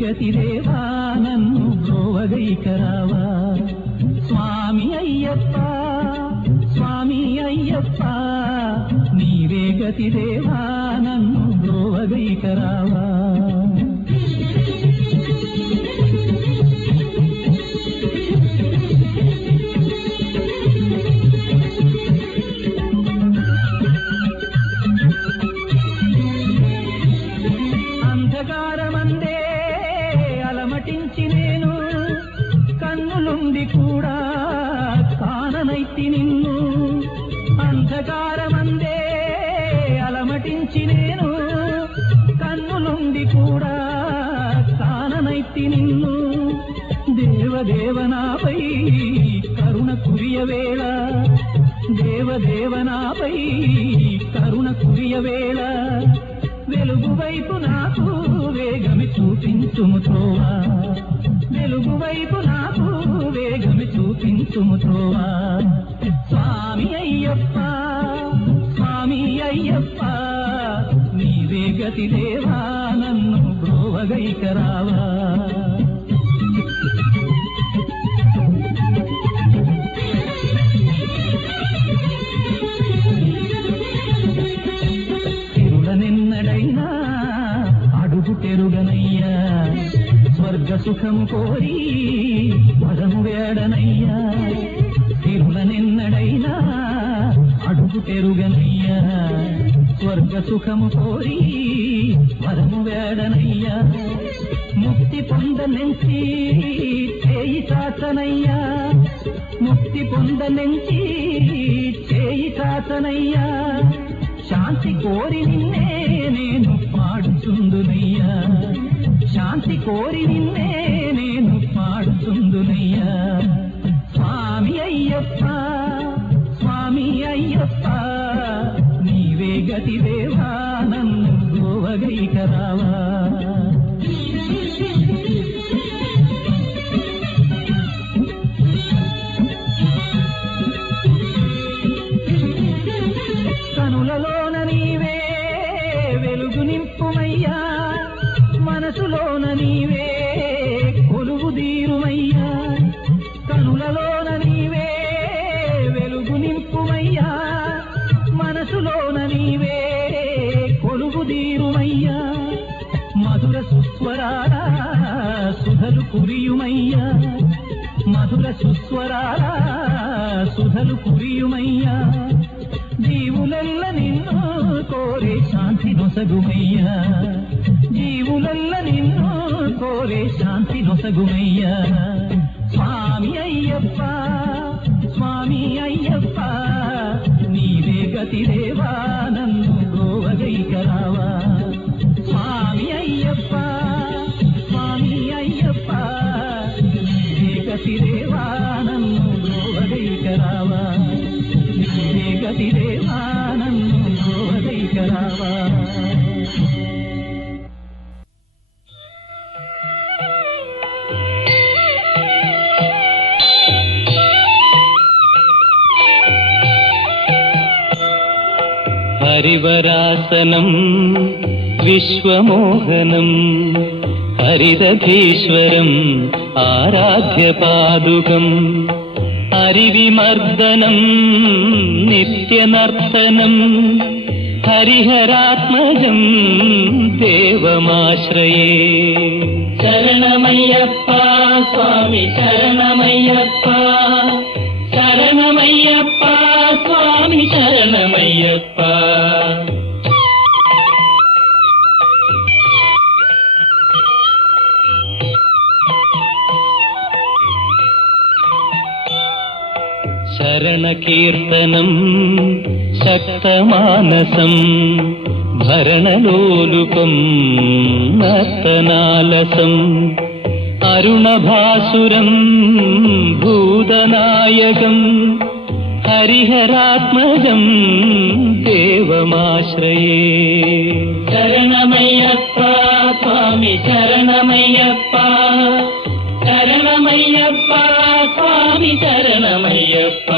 గతిదేవా నన్ను బ్రోవగైకరావా స్వామి అయ్యప్ప స్వామి అయ్యప్ప నీవే గతిదేవా నన్ను బ్రోవగైకరావా అంధకారమందే అలమటించి నేను కన్నులుండి కూడా కాననైతి నిన్ను అంధకారమందే అలమటించి నేను కన్నులుండి కూడా కాననైతి నిన్ను దేవదేవనాపై కరుణ కురియవేళ దేవదేవనాపై కరుణ కురియవేళ వెలుగు వైపు నాకు వేగమి చూపించుము త్రోవా వెలుగు వైపు నాకు వేగమి చూపించుము త్రోవా స్వామి అయ్యప్ప స్వామి అయ్యప్ప నీవే గతిదేవా నన్ను బ్రోవగైకరావా నిన్నడైనా అడుగు తెరుగనయ్యా స్వర్గ సుఖం కోరి వరము వేడనయ్యా తిరుల నిన్నడైనా అడుగు తెరుగనయ్యా స్వర్గ సుఖము కోరి వరము వేడనయ్యా ముక్తి పొందనెంచి చేయి చాచనయ్యా ముక్తి పొందనెంచి చేయి చాచనయ్యా శాంతి కోరి నిన్నే నేను పాడుచుందునయ్యా శాంతి కోరి నిన్నే నేను పాడుచుందునయ్యా స్వామి అయ్యప్ప స్వామి అయ్యప్ప నీవే గతిదేవా నన్ను బ్రోవగైకరావా కనులలోన నీవే వెలుగు నింపుమయ్యా మనసులోన నీవే కొలువు దీరుమయ్యా కనులలోన నీవే వెలుగు నింపుమయ్యా మనసులోన నీవే కొలువు దీరుమయ్యా మధుర సుస్వరాల సుధలు కురియుమయ్యా మధుర సుస్వరాల సుధలు కురియుమయ్యా జీవులెల్ల నిన్ను కోరే శాంతి నొసగుమయ్యా జీవులెల్ల నిన్ను కోరే శాంతి నొసగుమయ్యా స్వామి అయ్యప్ప స్వామి అయ్యప్ప నీవే గతిదేవా నన్ను బ్రోవగైకరావా స్వామి అయ్యప్ప స్వామి అయ్యప్ప నీవే గతిదేవా నన్ను బ్రోవగైకరావా నీవే గతిదేవా నన్ను బ్రోవగైకరావా హరివరాసనం విశ్వమోహనం హరిదధీశ్వరం ఆరాధ్యపాదుకం హరివిమర్దనం నిత్యనర్తనం హరిహరాత్మజం దేవమాశ్రయే శరణమయ్యప్ప స్వామి శరణమయ్యప్ప శరణమయ్యప్ప స్వామి శరణమయ్యప్ప శరణకీర్తనం శక్తమానసం భరణలోలుపం నర్తనాలసం అరుణభాసురం భూతనాయకం హరిహరాత్మజం దేవమాశ్రయే శరణమయ్యప్ప స్వామి శరణమయ్యప్ప శరణమయ్యప్ప స్వామి శరణమయ్యప్ప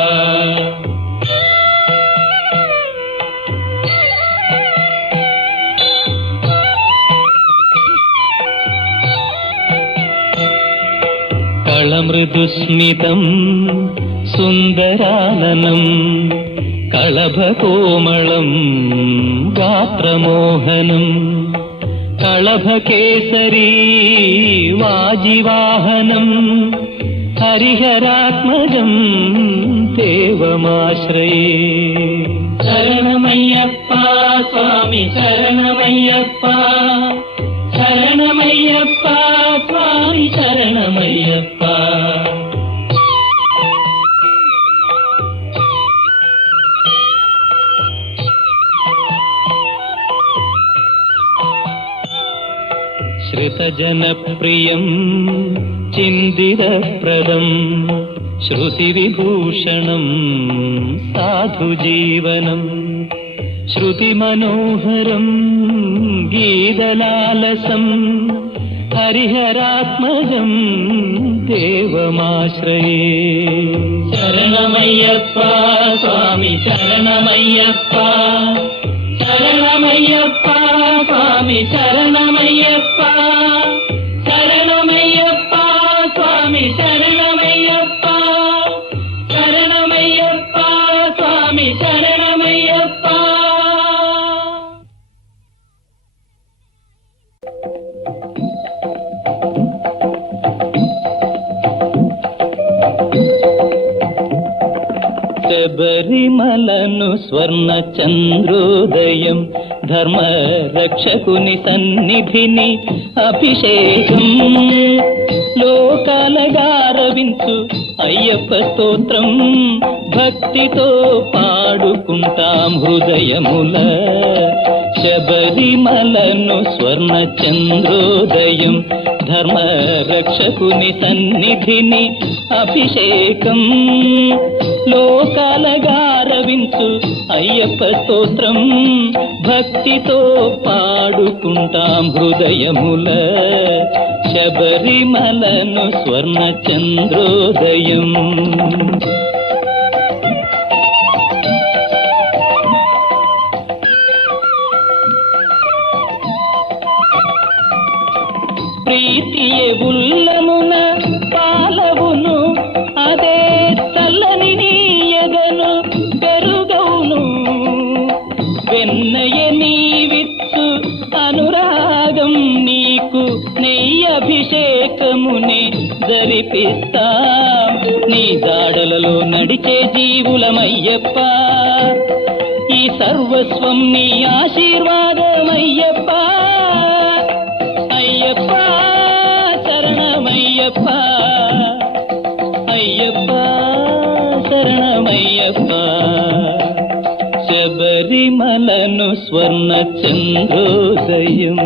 కళమృదుస్మితం సుందరాననం కళభకోమళం గాత్రమోహనం కళభకేసరీ వాజివాహనం హరిహరాత్మజం దేవమాశ్రయే శరణమయ్యప్ప స్వామి శరణమయ్యప్ప శరణమయ్యప్ప స్వామి శరణమయ్యప్ప శ్రుతజనప్రియం చిందిరప్రదం శృతివిభూషణం సాధుజీవనం శృతిమనోహరం గీతలాలసం హరిహరాత్మజం దేవమాశ్రయే శరణమయ్యప్ప స్వామి శరణమయ్యప్ప శరణమయ్యప్ప స్వామి శరణమయ్యప్ప శరణమయ్యప్ప స్వామి శరణమయ్యప్ప శరణమయ్యప్ప స్వామి శరణమయ్యప్ప శబరిమలను స్వర్ణ చంద్రోదయం ధర్మ రక్షకుని సన్నిధిని అభిషేకం లోకాలగారవించు అయ్యప్ప స్తోత్రం భక్తితో పాడుకుంటాం హృదయముల శబరిమలను స్వర్ణ చంద్రోదయం ధర్మ రక్షకుని సన్నిధిని అభిషేకం లోకాలగారవించు అయ్యప్ప స్తోత్రం భక్తితో పాడుకుంటాం హృదయముల శబరిమలను స్వర్ణ చంద్రోదయం ప్రీతియే ఉల్లమున పాలవును అదే చల్లని నీయగను పెరుగవును వెన్నయ నీవిచ్చు అనురాగం నీకు నెయ్యి అభిషేకమునే జరిపిస్తా నీ దాడలలో నడిచే జీవులమయ్యప్ప ఈ సర్వస్వం నీ ఆశీర్వాదమయ్యప్ప అయ్యప్ప శరణమయ్యప్ప అయ్యప్ప శరణమయ్యప్ప శబరిమలను స్వర్ణ చంద్రోదయం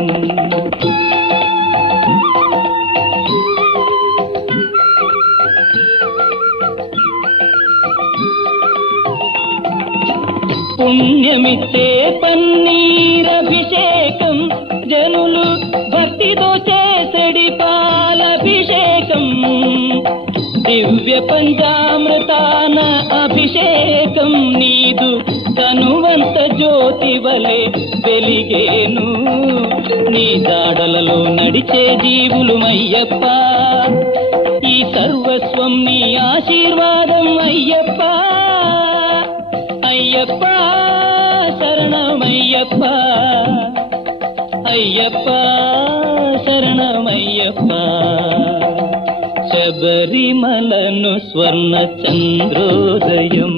పుణ్యమిచ్చే పన్నీరభిషేకం జనులు భక్తితో చేసడి పాలభిషేకం దివ్య పంచామృతాన అభిషేకం నీదు తనువంత జ్యోతి వలె వెలిగేను నీ దాడలలో నడిచే జీవులుమయ్యప్ప ఈ సర్వస్వం నీ ఆశీర్వాదం అయ్యప్ప అయ్యప్ప శరణమయ్యప్ప అయ్యప్ప శరణమయ్యప్ప శబరిమలను స్వర్ణ చంద్రోదయం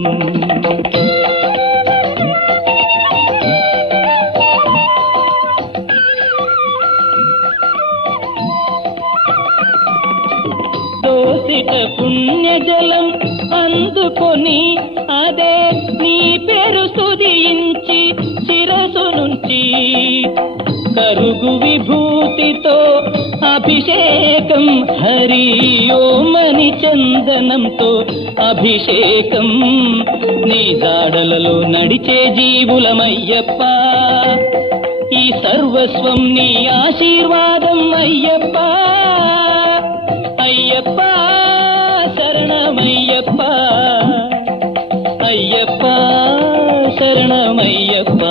దోసిట పుణ్యజలం అందుకొని అదే నీ పేరు స్తుతించి శిరసు నుంచి కరుగు విభూతితో అభిషేకం హరి ఓమని చందనంతో అభిషేకం నీ జాడలలో నడిచే జీవులమయ్యప్ప ఈ సర్వస్వం నీ ఆశీర్వాదం అయ్యప్ప అయ్యప్ప శరణమయ్యప్ప అయ్యప్ప శరణమయ్యప్ప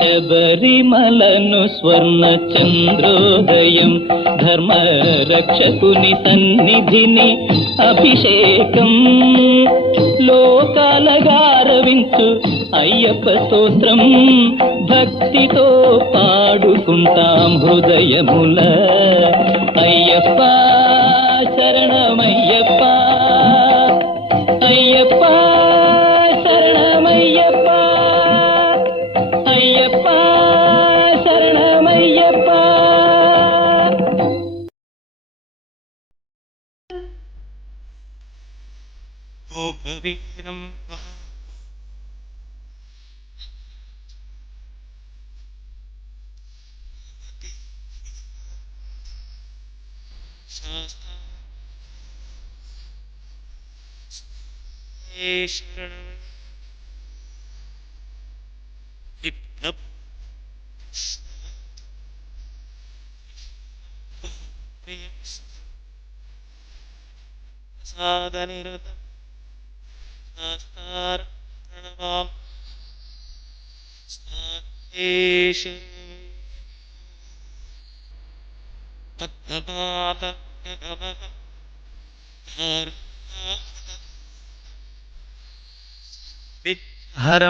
శబరిమలను స్వర్ణ చంద్రోదయం ధర్మ రక్షకుని సన్నిధిని అభిషేకం లోకాలగారవించు అయ్యప్ప స్తోత్రం భక్తితో పాడుకుంటాం హృదయముల అయ్యప్ప శరణమయ్యప్ప అయ్యప్ప శరణమయ్యప్ప అయ్యప్ప శరణమయ్యప్ప భోగవీరం సాధనిరత హరం